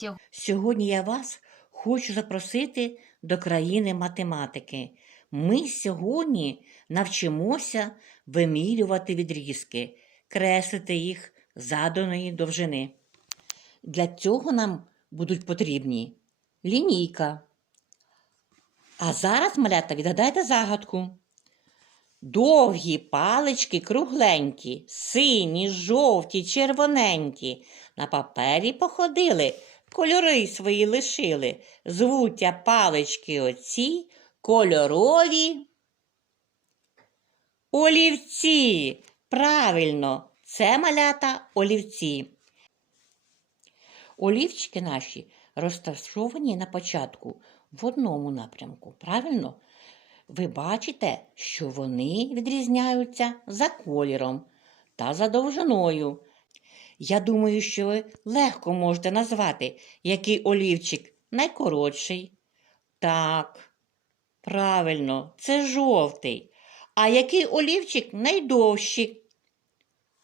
Сьо- Сьогодні я вас хочу запросити до країни математики. Ми сьогодні навчимося вимірювати відрізки, креслити їх заданої довжини. Для цього нам будуть потрібні лінійка. А зараз, малята, відгадайте загадку. Довгі палички кругленькі, сині, жовті, червоненькі. На папері походили, кольори свої лишили. Звуття палички оці кольорові. Олівці. Правильно, це малята олівці. Олівчики наші розташовані на початку в одному напрямку. Правильно? Ви бачите, що вони відрізняються за кольором та за довжиною. Я думаю, що ви легко можете назвати, який олівчик найкоротший. Так, правильно, це жовтий. А який олівчик найдовший?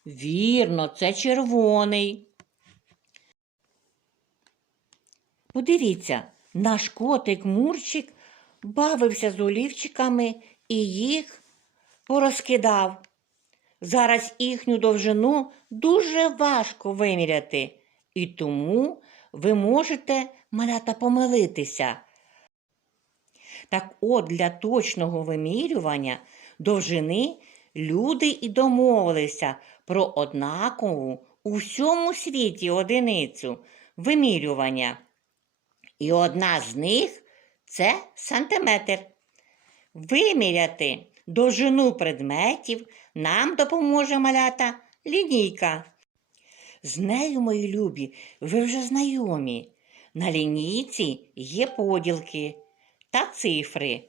Вірно, це червоний. Подивіться, наш котик Мурчик бавився з олівчиками і їх порозкидав. Зараз їхню довжину дуже важко виміряти, і тому ви можете малята помилитися. Так от для точного вимірювання довжини люди і домовилися про однакову у всьому світі одиницю вимірювання. І одна з них це сантиметр. Виміряти довжину предметів нам допоможе малята лінійка. З нею, мої любі, ви вже знайомі. На лінійці є поділки та цифри.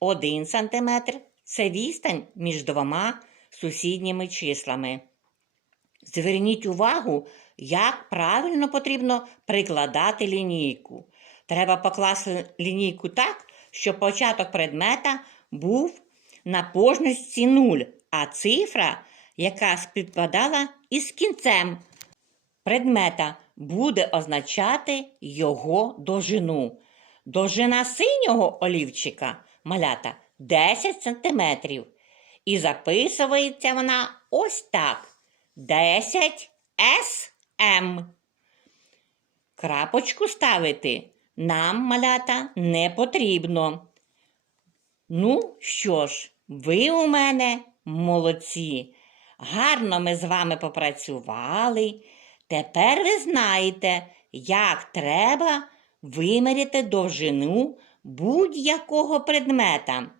Один сантиметр це відстань між двома сусідніми числами. Зверніть увагу, як правильно потрібно прикладати лінійку. Треба покласти лінійку так, щоб початок предмета був на позначці 0, а цифра, яка співпадала із кінцем предмета, буде означати його довжину. Довжина синього олівчика малята 10 см. І записується вона ось так. 10 СМ. Крапочку ставити нам, малята, не потрібно. Ну що ж, ви у мене молодці. Гарно ми з вами попрацювали. Тепер ви знаєте, як треба виміряти довжину будь-якого предмета.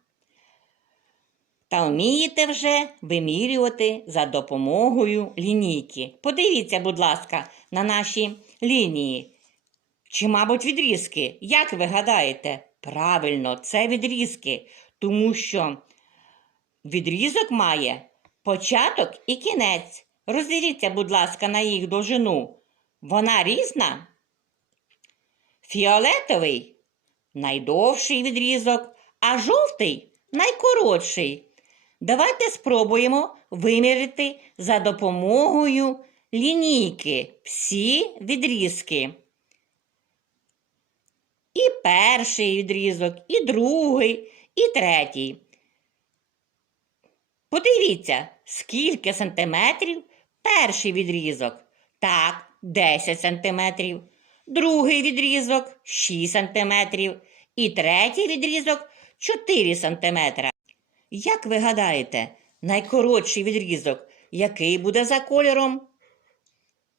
Та вмієте вже вимірювати за допомогою лінійки. Подивіться, будь ласка, на наші лінії. Чи, мабуть, відрізки? Як ви гадаєте? Правильно, це відрізки, тому що відрізок має початок і кінець. Розділіться, будь ласка, на їх довжину. Вона різна? Фіолетовий найдовший відрізок, а жовтий найкоротший. Давайте спробуємо виміряти за допомогою лінійки всі відрізки. І перший відрізок, і другий, і третій. Подивіться, скільки сантиметрів перший відрізок. Так, 10 сантиметрів. Другий відрізок 6 сантиметрів. І третій відрізок 4 сантиметра. Як ви гадаєте, найкоротший відрізок, який буде за кольором?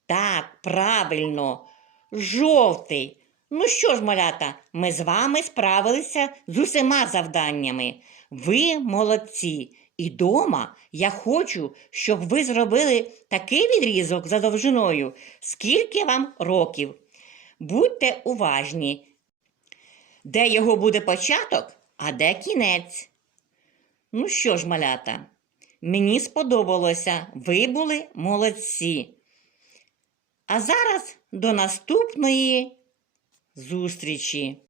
Так, правильно, жовтий. Ну що ж, малята, ми з вами справилися з усіма завданнями. Ви молодці. І дома я хочу, щоб ви зробили такий відрізок за довжиною, скільки вам років. Будьте уважні, де його буде початок, а де кінець. Ну що ж, малята, мені сподобалося, ви були молодці. А зараз до наступної зустрічі!